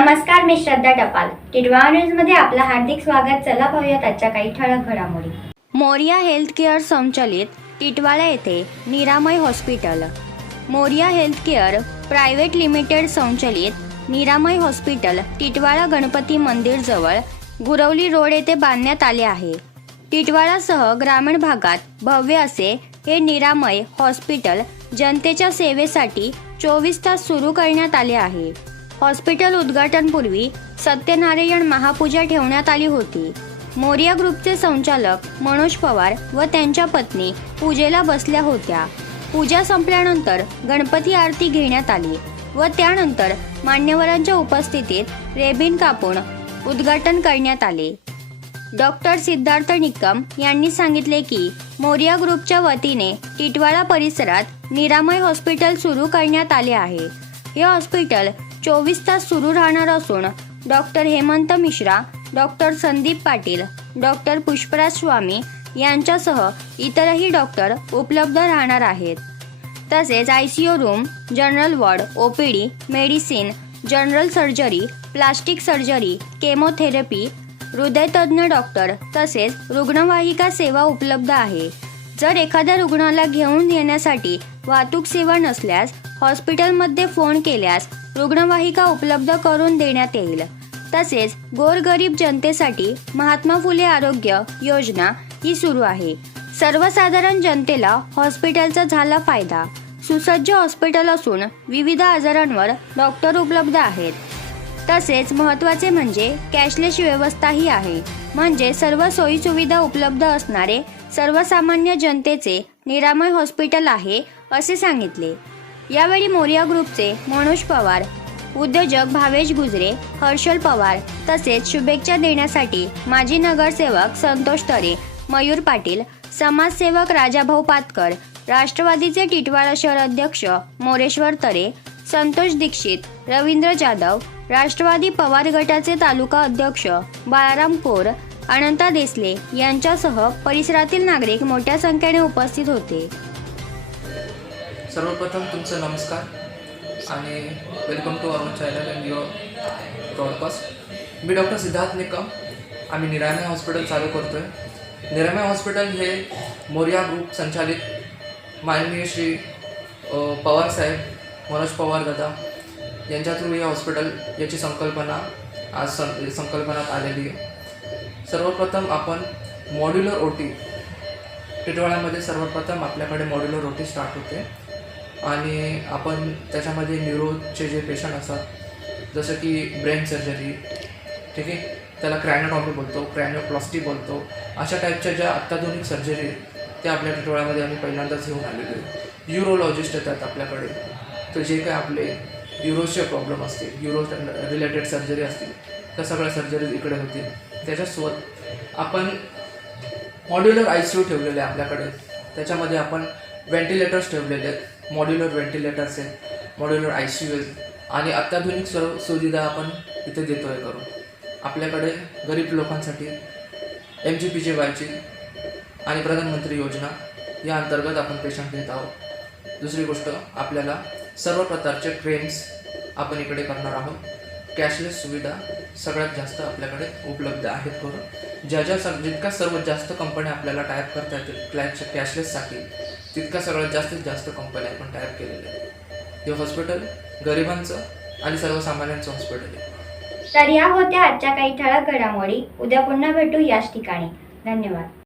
नमस्कार मी श्रद्धा टपाल. टिडवा न्यूजमध्ये आपलं हार्दिक स्वागत. चला पाहूयात आजच्या काही ठळक घडामोडी. मोरिया हेल्थ केअर संचलित टिटवाळा येथे Niramay hospital. Morya health care private limited संचलित निरामय हॉस्पिटल टिटवाळा गणपती मंदिर जवळ गुरवली रोड येथे बांधण्यात आले आहे. टिटवाळासह ग्रामीण भागात भव्य असे हे निरामय हॉस्पिटल जनतेच्या सेवेसाठी चोवीस तास सुरू करण्यात आले आहे. हॉस्पिटल उद्घाटनपूर्वी सत्यनारायण महापूजा ठेवण्यात आली होती. मोरिया ग्रुपचे संचालक मनोज पवार व त्यांच्या पत्नी पूजेला बसल्या होत्या. पूजा संपल्यानंतर गणपती आरती घेण्यात आली व त्यानंतर मान्यवरांच्या उपस्थितीत रेबिन कापून उद्घाटन करण्यात आले. डॉक्टर सिद्धार्थ निकम यांनी सांगितले की मोरिया ग्रुपच्या वतीने टिटवाळा परिसरात निरामय हॉस्पिटल सुरू करण्यात आले आहे. हे हॉस्पिटल चोवीस तास सुरू राहणार असून doctor Hemant Mishra doctor Sandeep Patil doctor Pushpraj Swami यांच्यासह इतरही डॉक्टर उपलब्ध राहणार आहेत. तसेच I C U room general ward O P D medicine general surgery plastic surgery chemotherapy हृदयतज्ञ doctor तसेच रुग्णवाहिका सेवा उपलब्ध आहे. जर एखाद्या रुग्णाला घेऊन येण्यासाठी वाहतूक सेवा नसल्यास हॉस्पिटलमध्ये फोन केल्यास रुग्णवाहिका उपलब्ध करून देण्यात येईल. तसेच गोरगरीब जनतेसाठी महात्मा फुले आरोग्य योजना ही सुरू आहे. सर्वसाधारण जनतेला हॉस्पिटलचा झाला फायदा. सुसज्ज हॉस्पिटल असून विविध आजारांवर डॉक्टर उपलब्ध आहेत. तसेच महत्त्वाचे म्हणजे कॅशलेस व्यवस्थाही आहे. म्हणजे सर्व सोयी सुविधा उपलब्ध असणारे सर्वसामान्य जनतेचे निरामय हॉस्पिटल आहे असे सांगितले. यावेळी मोरिया ग्रुपचे मनोज पवार उद्योजक भावेश गुजरे हर्षल पवार तसेच शुभेच्छा देण्यासाठी माजी नगरसेवक संतोष तरे मयूर पाटील समाजसेवक राजाभाऊ पातकर राष्ट्रवादीचे टिटवाळा शहर अध्यक्ष मोरेश्वर तरे संतोष दीक्षित रवींद्र जाधव राष्ट्रवादी पवार गटाचे तालुका अध्यक्ष बाळाराम कोर अनंता देसले यांच्यासह परिसरातील नागरिक मोठ्या संख्येने उपस्थित होते. सर्वप्रथम तुमचं नमस्कार आणि welcome to our channel and your broadcast me doctor Siddharth Nikam. आम्ही निरामय हॉस्पिटल चालू करतो आहे निरामय हॉस्पिटल हे मोरिया ग्रुप संचालित माननीय श्री पवार साहेब मनोज पवार दादा यांच्या थ्रू हे हॉस्पिटल याची संकल्पना आज सं संकल्पनात आलेली आहे. सर्वप्रथम आपण मॉड्युलर ओ टी टिटवाळ्यामध्ये सर्वप्रथम आपल्याकडे मॉड्युलर ओ टी स्टार्ट होते. आणि आपण त्याच्यामध्ये न्यूरोचे जे पेशंट असतात जसं की ब्रेन सर्जरी ठीक आहे? त्याला क्रॅनोटॉमी बोलतो क्रॅनोप्लॉस्टी बोलतो. अशा टाईपच्या ज्या अत्याधुनिक सर्जरी आहेत त्या आपल्या टिटवाळ्यामध्ये आम्ही पहिल्यांदाच घेऊन आलेलो आहे. युरोलॉजिस्ट येतात आपल्याकडे. तर जे काय आपले युरोजचे प्रॉब्लेम असतील युरो रिलेटेड सर्जरी असतील त्या सगळ्या सर्जरी इकडे होतील. त्याच्यासोबत आपण मॉड्युलर आय सी यू ठेवलेले आहे आपल्याकडे. त्याच्यामध्ये आपण व्हेंटिलेटर्स ठेवलेले आहेत. मॉड्युलर व्हेंटिलेटर्स आहेत मॉड्युलर आय सी यू आणि अत्याधुनिक सर्व सुविधा आपण इथे देतो आहे करून. आपल्याकडे गरीब लोकांसाठी एम जी पी जे वायची आणि प्रधानमंत्री योजना या अंतर्गत आपण पेशंट घेत आहोत. दुसरी गोष्ट आपल्याला सर्व प्रकारचे ट्रेन्स आपण इकडे करणार आहोत. कॅशलेस सुविधा सगळ्यात जास्त आपल्याकडे उपलब्ध आहेत करून. ज्या ज्या सग जितक्या सर्वात जास्त कंपन्या आपल्याला टायप करता येतील क्लॅच कॅशलेससाठी तितक्या सर्वात जास्तीत जास्त कंपन्या आपण टायप केलेल्या आहेत. हे हॉस्पिटल गरिबांचं आणि सर्वसामान्यांचं हॉस्पिटल आहे. तर या होत्या आजच्या काही ठळक घडामोडी. उद्या पुन्हा भेटू याच ठिकाणी. धन्यवाद.